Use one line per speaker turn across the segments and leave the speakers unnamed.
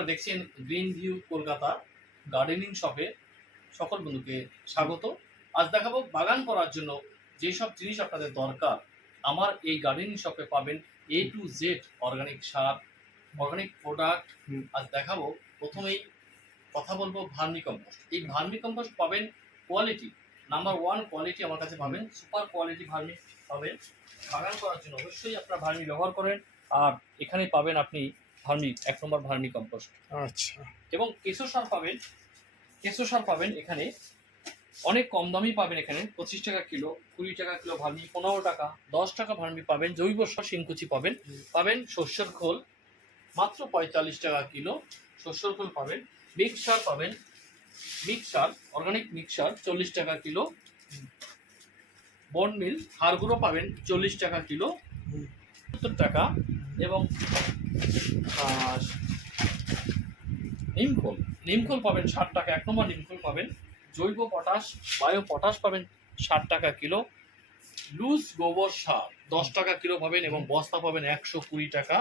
আপনারা দেখছেন green view Kolkata gardening শপে সকল বন্ধুকে স্বাগত। আজ দেখাবো বাগান করার জন্য যেসব জিনিস আপনাদের দরকার আমার এই গার্ডেনিং শপে পাবেন এ টু জেড অর্গানিক সার অর্গানিক প্রোডাক্ট আজ দেখাবো প্রথমেই কথা বলব ভার্মি কম্পোস্ট এই ভার্মি কম্পোস্ট পাবেন কোয়ালিটি নাম্বার ওয়ান কোয়ালিটি আমার কাছে পাবেন সুপার কোয়ালিটি ভার্মি পাবেন। বাগান করার জন্য অবশ্যই আপনারা ভার্মি ব্যবহার করেন। আর এখানে পাবেন আপনি ভার্মি এক নম্বর ভার্মি কম্পোস্ট
আচ্ছা
এবং কেঁচো সার পাবেন কেঁচো সার পাবেন এখানে অনেক কম দামি পাবেন এখানে পঁচিশ টাকা কিলো কুড়ি টাকা কিলো ভার্মি পনেরো টাকা দশ টাকা ভার্মি পাবেন জৈব সার শিংকুচি পাবেন পাবেন শস্যের খোল মাত্র পঁয়তাল্লিশ টাকা কিলো শস্যের খোল পাবেন মিক্স সার পাবেন মিক্স সার অর্গানিক মিক্স সার চল্লিশ টাকা কিলো বন মিল হাড়গুঁড়ো পাবেন চল্লিশ টাকা কিলো। সত্তর টাকা এবং নিমখোল। নিমখোল পাবেন ষাট টাকা, এক নম্বর নিমখোল পাবেন। জৈব পটাশ, বায়ো পটাশ পাবেন ষাট টাকা কিলো। লুজ গোবর সার, দশ টাকা কিলো পাবেন এবং বস্তা পাবেন একশো কুড়ি টাকা।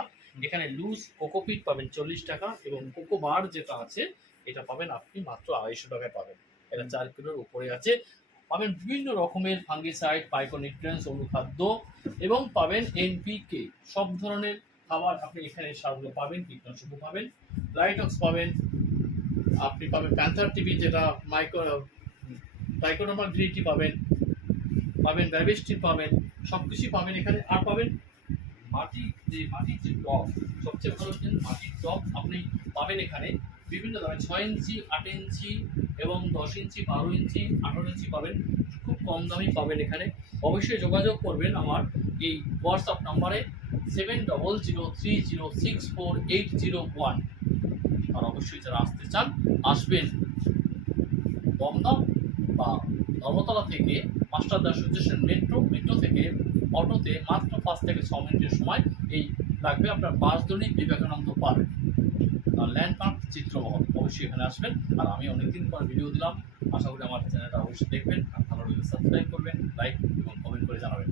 এখানে লুজ কোকোপিট পাবেন চল্লিশ টাকা এবং কোকো বার যেটা আছে, এটা পাবেন আপনি মাত্র আড়াইশো টাকায় পাবেন। এটা চার কিলোর উপরে আছে। পাবেন বিভিন্ন রকমের ফাঙ্গিসাইড পাইকোনিট্রেন্স অনুখাদ্য এবং পাবেন এনপিকে সব ধরনের খাবার আপনি এখানে সারগুলো পাবেন, কীটনাশকও পাবেন লাইটক্স পাবেন, আপনি পাবেন প্যান্থার টিভি যেটা মাইক্রো টাইকোনোমা গ্রিটি পাবেন পাবেন ব্যাবিস্টি পাবেন, সব কিছুই পাবেন এখানে। আর পাবেন মাটি যে, মাটির যে টপ সবচেয়ে ভালো মাটির টপ আপনি পাবেন এখানে। বিভিন্ন দামে ছয় ইঞ্চি, আট ইঞ্চি এবং দশ ইঞ্চি, বারো ইঞ্চি, আঠারো ইঞ্চি পাবেন। খুব কম দামই পাবেন এখানে। অবশ্যই যোগাযোগ করবেন আমার এই হোয়াটসঅ্যাপ নাম্বারে seven double zero three zero six four eight zero one আর অবশ্যই যারা আসতে চান, আসবেন। দমদম বা ধর্মতলা থেকে master Das station metro metro থেকে অটোতে মাত্র পাঁচ থেকে ছ মিনিটের সময় এই লাগবে আপনার বাসদনিক বিবেকানন্দ পার্ক। ল্যান্ডমার্ক চিত্রমহল। অবশ্যই এখানে আসবেন। আর আমি অনেকদিন পর ভিডিও দিলাম। আশা করি আমার চ্যানেলটা অবশ্যই দেখবেন। আর ভালো লাগলে সাবস্ক্রাইব করবেন লাইক এবং কমেন্ট করে জানাবেন।